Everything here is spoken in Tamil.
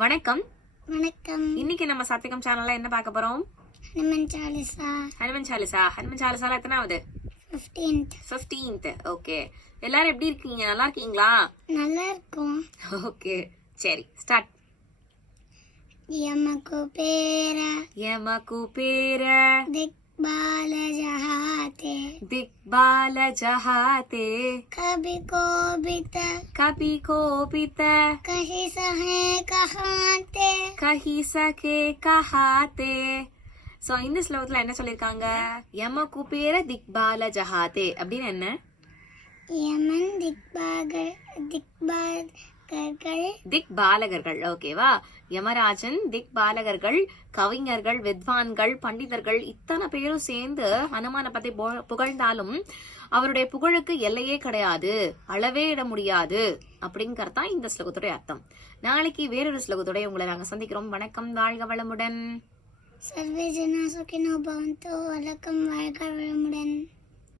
வணக்கம். வணக்கம். இன்னைக்கு நம்ம சாத்விகம் சேனல்ல என்ன பார்க்க போறோம்? ஹனுமன் சாலிசா. ஹனுமன் சாலிசால எத்தனாவது? 15th. ஓகே. எல்லாரும் எப்படி இருக்கீங்க? நல்லா இருக்கீங்களா? நல்லா இருக்கும். ஓகே, சரி, ஸ்டார்ட். யம குபேர दिक्बाल जहाते कभी कोपित कहीं सहे कहाते. சோ இந்த ஸ்லோகத்துல என்ன சொல்லிருக்காங்க? யம குபேர திக்பால ஜஹாதே அப்படின்னு என்ன? யமன் திக்பாலகர்கள். ஓகேவா? யமராஜன், திக்பாலகர்கள், கவிஞர்கள், வித்வான்கள், பண்டிதர்கள் இத்தனை பேரும் சேர்ந்து ஹனுமானை பத்தி புகழ்ந்தாலும் அவருடைய புகழுக்கு எல்லையே கிடையாது, அளவே இட முடியாது அப்படிங்கறதா இந்த ஸ்லோகத்துடைய அர்த்தம். நாளைக்கு வேறொரு ஸ்லோகத்துடைய உங்களை நாங்க சந்திக்கிறோம். வணக்கம், வாழ்க வளமுடன். சர்வே ஜனா சுகினோ பவந்தோ. வணக்கம், வாழ்க வளமுடன்.